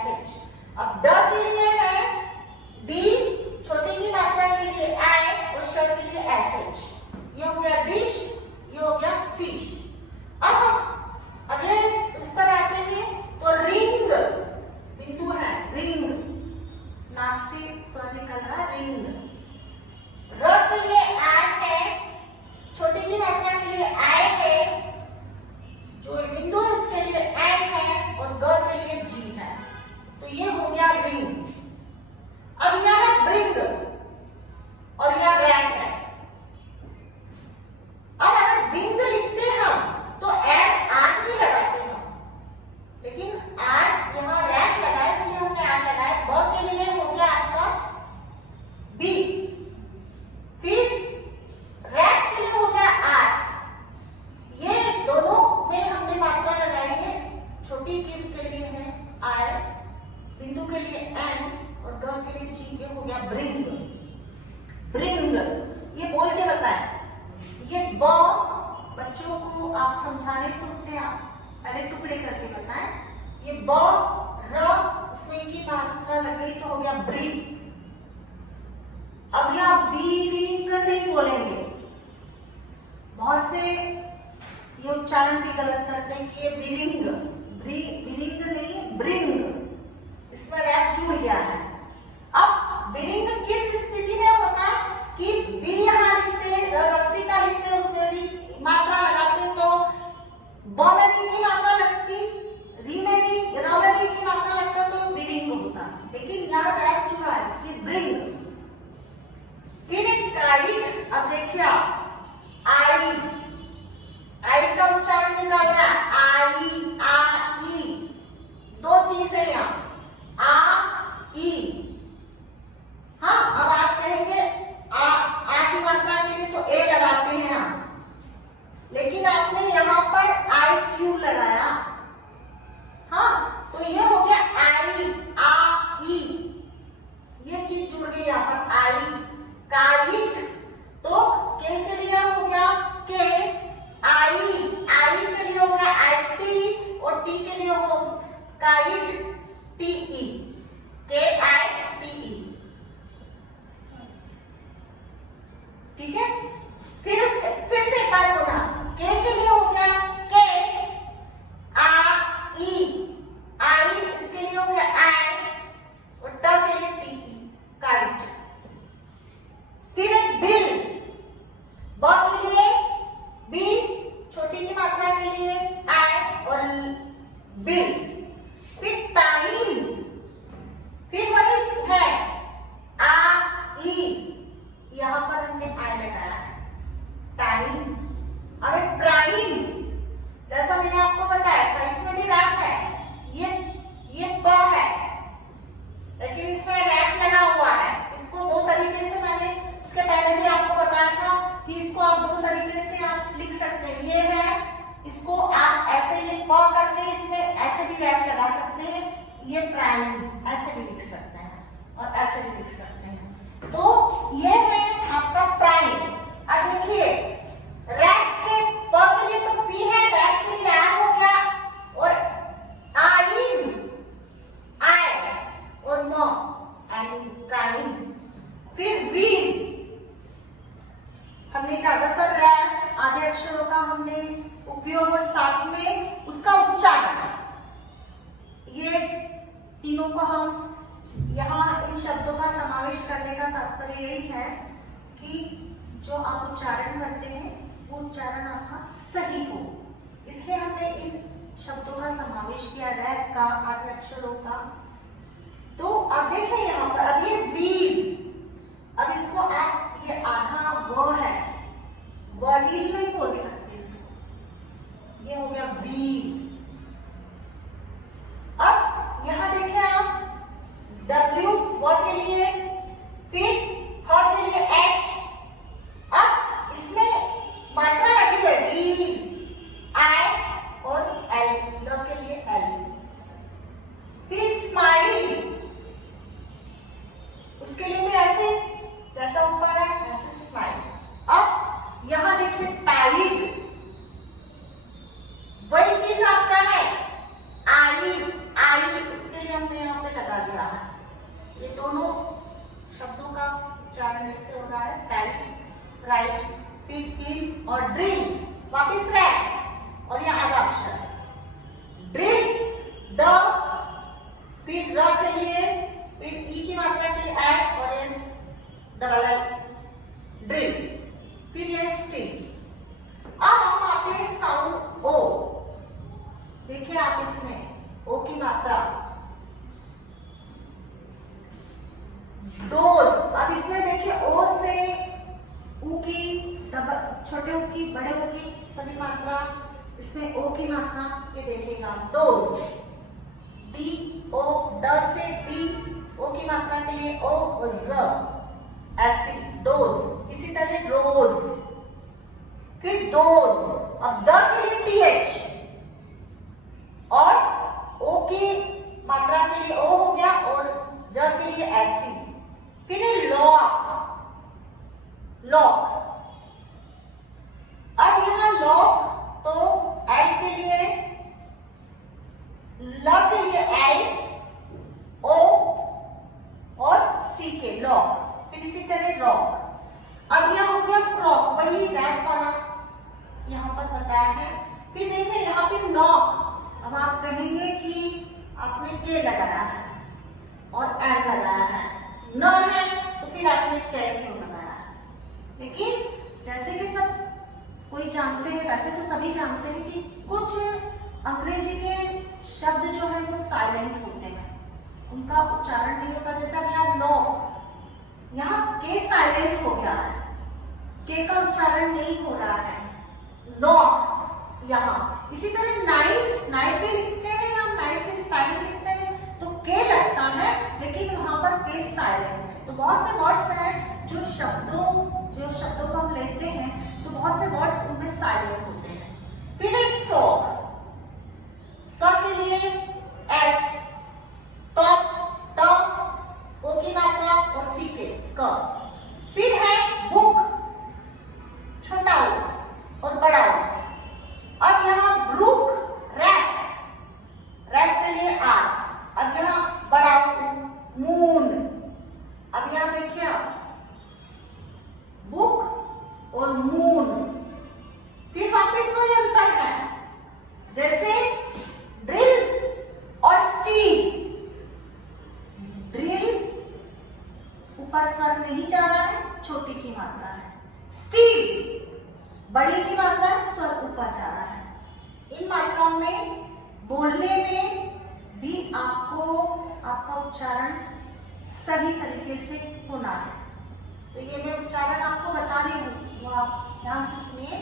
SH। अब ड के लिए है D, छोटी की मात्रा के लिए I और श के लिए SH। ये हो गया डिश, ये हो गया फिश। अब हम अगले इस पर आते हैं तो रिंग, बिंदु है रिंग, नाक से स्वर निकल रहा रिंग। र के लिए I है, छोटी की मात्रा के लिए I है, जो बिंदु है उसके लिए N है और ग के लिए G है। तो ये हो गया रिंग। अब यह है ब्रिंग और यह रैक है। अब अगर बिंग लिखते हम तो एड आर नहीं लगाते हम, लेकिन आर यहाँ रैक लगा है इसलिए हमने आर लगाया। ब के लिए हो गया आपका बी, फिर रैक के लिए हो गया आर। ये दोनों में हमने मात्रा लगाई है, छोटी की इसके लिए है आर, बिंदु के लिए एन और ग के लिए जी। ये हो गया ब्रिंग। ब्रिंग ये बोल के बताएं। ये ब बच्चों को आप समझाने तो उससे आप पहले टुकड़े करके बताएं। ये ब र उसमें की मात्रा लग गई तो हो गया ब्रिंग। अब यहाँ बीरिंग नहीं बोलेंगे, बहुत से ये उच्चारण भी गलत करते हैं कि ये बिरिंग, बिरिंग नहीं ब्रिंग, इसमें रैप जुड़ गया है। अब बिरिंग किस स्थिति में होता है कि बी यहाँ लिखते रस्सी का लिखते उसमें भी मात्रा लगाते तो ब में भी की मात्रा लगती, री में भी र में भी की मात्रा लगता तो बिरिंग होता, लेकिन यहाँ रैप जुड़ा है इसलिए ब्रिंग। फिर काइट, अब देखिए आप आई का उच्चारण निकाल रहा है, आई आ ई, दो चीजें यहाँ आ ई। हाँ, अब आप कहेंगे आ की मात्रा के लिए तो ए लगाते हैं आप, लेकिन आपने यहाँ पर आई क्यों लगाया? हाँ, तो ये हो गया आई आ ई, ये चीज जुड़ गई यहाँ पर आई। काइट तो के लिए हो गया के, आई के लिए हो गया आई टी और टी के लिए हो काइट टी ई, के आई टी ई। ठीक है, फिर से एक बार बोला, के लिए हो गया के आ ई, आई इसके लिए हो गया आई और ट के लिए टी ई, काइट। फिर एक बिल, ब के लिए बी, छोटी की मात्रा के लिए आई और बिल। फिर टाइम, फिर वही है आ ई, यहां पर हमने आई लगाया है टाइम। अब प्राइम, जैसा मैंने आपको बताया था इसमें भी रैप है, ये प है लेकिन इसमें रैप लगा हुआ है। इसको दो तरीके से मैंने इसके पहले भी आपको बताया था कि इसको आप दो तरीके से आप लिख सकते हैं। ये है, इसको आप ऐसे ये प करके इसमें ऐसे भी रैप लगा सकते हैं, ये प्राइम ऐसे भी लिख सकते हैं और ऐसे भी लिख सकते हैं। तो ये है आपका प्राइम। अब देखिए रैप के प के लिए तो पी है, रैप के लिए आ हो गया और आइन आई और म प्राइम। फिर वीर, हमने ज्यादातर रैप आधे अक्षरों का हमने उपयोग और साथ में उसका उच्चारण, ये तीनों को हम यहाँ इन शब्दों का समावेश करने का तात्पर्य यही है कि जो आप उच्चारण करते हैं वो उच्चारण आपका सही हो, इसलिए हमने इन शब्दों का समावेश किया रैप का, आधे अक्षरों का। तो अब देखें यहाँ पर, अब ये वीर, अब इसको आप ये आधा व है, वहील नहीं बोल सकते इसको, ये हो गया वीर। अब यहाँ देखिए आप W व के लिए, फिर ह के लिए H। अब इसमें मात्रा लगी है D, I और L, ल के लिए L। फिर स्माइल, उसके लिए भी ऐसे जैसा ऊपर है ऐसे स्माइल। अब यहां देखिए टाइड, वही चीज आपका है आई, उसके लिए हमने यहाँ में लगा दिया है। ये दोनों शब्दों का उच्चारण इससे हो रहा है, टाइट, राइट, फिर इन और ड्रिल, वापिस रैक और यहाँ आधा अक्षर ड्रिल, ड, फिर र के लिए, फिर ई की मात्रा के लिए ए और एन डबल एल, ड्रिल, फिर ये स्टिल। अब हम आते हैं साउंड ओ। देखिए आप इसमें ओ की मात्रा, डोज। अब इसमें देखिए ओ से ऊ की, छोटे ऊ की, बड़े ऊ की सभी मात्रा, इसमें ओ की मात्रा ये देखिएगा, डोज, डी ओ, ड से डी, ओ की मात्रा के लिए ओ और ज, ऐसे डोज। इसी तरह रोज, फिर डोज। अब द के लिए टी एच और ओ की मात्रा के लिए ओ हो गया और ज के लिए ऐसी। फिर है लॉक, लॉक। अब यहां लॉक तो एल के लिए, ल के लिए एल, ओ और सी के लॉक, फिर इसी तरह रॉक। अब यहां हो गया फ्रॉक, वही रैक वाला यहां पर बताया है। फिर देखिए यहाँ पे नॉक। अब आप कहेंगे कि आपने के लगाया है और एल लगाया है, न है तो फिर आपने के क्यों लगाया है। लेकिन जैसे कि सब कोई जानते हैं, वैसे तो सभी जानते हैं कि कुछ अंग्रेजी के शब्द जो है वो साइलेंट होते हैं, उनका उच्चारण नहीं होता। जैसे अब यहाँ लॉक, यहाँ के साइलेंट हो गया है, के का उच्चारण नहीं हो रहा है। नॉक यहाँ, इसी तरह नाइफ, नाइफ भी लिखते हैं या नाइफ की स्पेलिंग लिखते हैं तो के लगता है, लेकिन वहां पर के साइलेंट है। तो बहुत से वर्ड्स हैं जो शब्दों को हम लेते हैं तो बहुत से वर्ड्स उनमें साइलेंट होते हैं। फिर है स्टॉक, स के लिए एस, टॉप, ट, ओ की मात्रा और सी के क। फिर है बुक, छोटा ओ और बड़ा ओ। अब यहाँ ब्रूक, रैक, रैक के लिए आर। अब यहाँ बड़ा मून। अब यहाँ देखिए आप बुक और मून। फिर वापस वही अंतर है, जैसे ड्रिल और स्टील। ड्रिल ऊपर स्वर नहीं जा रहा है, छोटी की मात्रा है। स्टील बड़ी की मात्रा, स्वर ऊपर जा रहा है। इन मात्राओं में बोलने में भी आपको आपका उच्चारण सही तरीके से होना है। तो ये मैं उच्चारण आपको बता रही हूँ, वो आप ध्यान से सुनिए।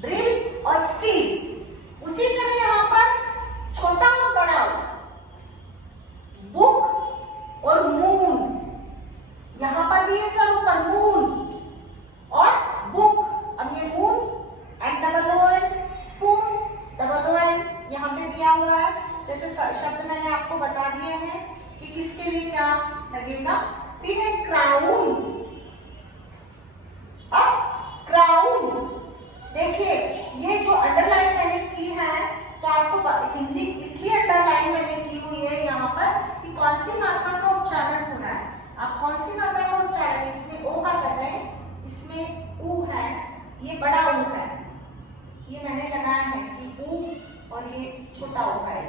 ड्रिल और स्टील। उसी तरह यहाँ पर छोटा और बड़ा, बुक और मून। यहाँ पर भी ये स्वर ऊपर, मून और बुक। अब ये moon and double O N, spoon, double O N यहाँ पे दिया हुआ है। जैसे शब्द मैंने आपको बता दिए हैं कि किसके लिए क्या लगेगा। फिर है क्राउन। अब क्राउन देखिए, ये जो अंडरलाइन मैंने की है तो आपको हिंदी इसलिए अंडरलाइन मैंने की हुई है यहाँ पर कि कौन सी मात्रा का उच्चारण हो रहा है। आप कौन सी मात्रा का उच्चारण, इसमें ओ का कर रहे हैं, इसमें ऊ है, ये बड़ा ऊ है, ये मैंने लगाया है कि ऊ और ये छोटा ऊ है।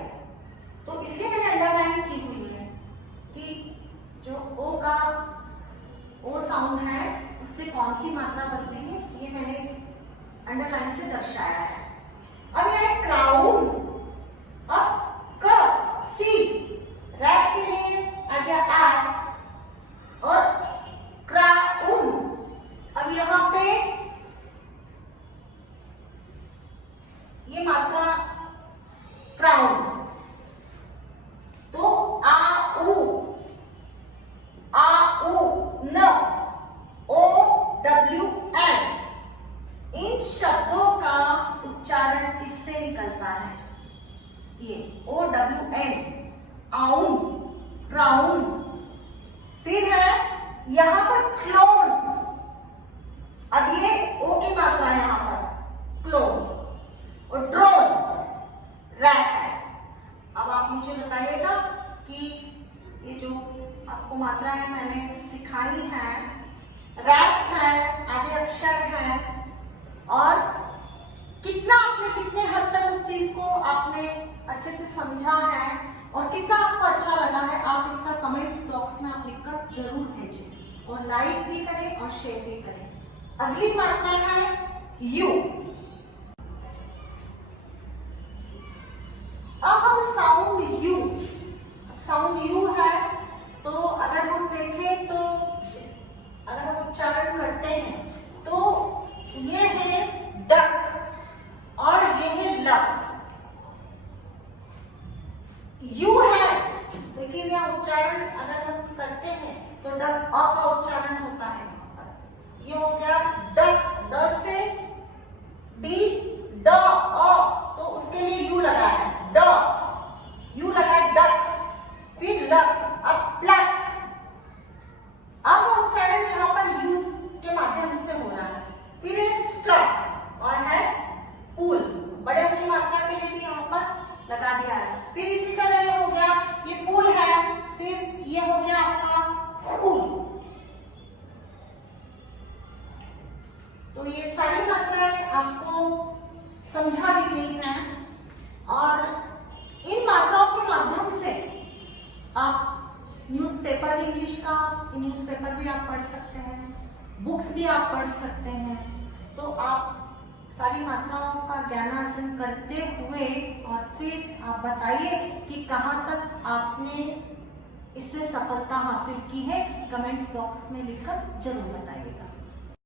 तो इसलिए मैंने अंडरलाइन की हुई है कि जो ओ का ओ साउंड है उससे कौन सी मात्रा बनती है, ये मैंने इस अंडरलाइन से दर्शाया है। अब यह है क्राउन। अब क, सी, रैप के लिए आ गया आर और क्राउन। अब यहाँ पे ये मात्रा क्राउन, तो आ उ, न, ओ डब्ल्यू एन, इन शब्दों का उच्चारण इससे निकलता है। ये ओ डब्ल्यू एन, आउन, क्राउन। फिर है यहां पर क्लोन। अब ये ओ की मात्रा है यहां पर, क्लोन। और ड्रोन, रैक है। अब आप मुझे बताइएगा कि ये जो आपको मात्राएं मैंने सिखाई हैं, रैप है, आधे अक्षर है, और कितना आपने कितने हद तक उस चीज को आपने अच्छे से समझा है और कितना आपको अच्छा लगा है, आप इसका कमेंट्स बॉक्स में आप लिखकर जरूर भेजें और लाइक भी करें और शेयर भी करें। अगली मात्रा है यू। अब हम साउंड यू, साउंड यू है, तो अगर हम देखें तो अगर हम उच्चारण करते हैं तो ये है डक और ये है लक। यू है, लेकिन यह उच्चारण अगर हम करते हैं तो डक अ का उच्चारण होता है। ये हो गया डक, ड से डी, ड अ, तो उसके लिए यू लगा है, ड, यू लगा है डक, फिर लक, अब प्लक। अ का उच्चारण यहाँ पर यू के माध्यम से हो रहा है। फिर है स्ट्रक और है पुल, बड़े की मात्रा के लिए भी यहाँ पर लगा दिया है। फिर इसी तरह ये हो गया, ये पुल है, फिर ये हो गया आपका पुल। तो ये सारी मात्राएं आपको समझा दी गई हैं और इन मात्राओं के माध्यम से आप न्यूज़पेपर इंग्लिश का न्यूज़पेपर भी आप पढ़ सकते हैं, बुक्स भी आप पढ़ सकते हैं। तो आप सारी मात्राओं का ज्ञानार्जन करते हुए और फिर आप बताइए कि कहाँ तक आपने इससे सफलता हासिल की है, कमेंट्स बॉक्स में लिखकर जरूर बताइएगा।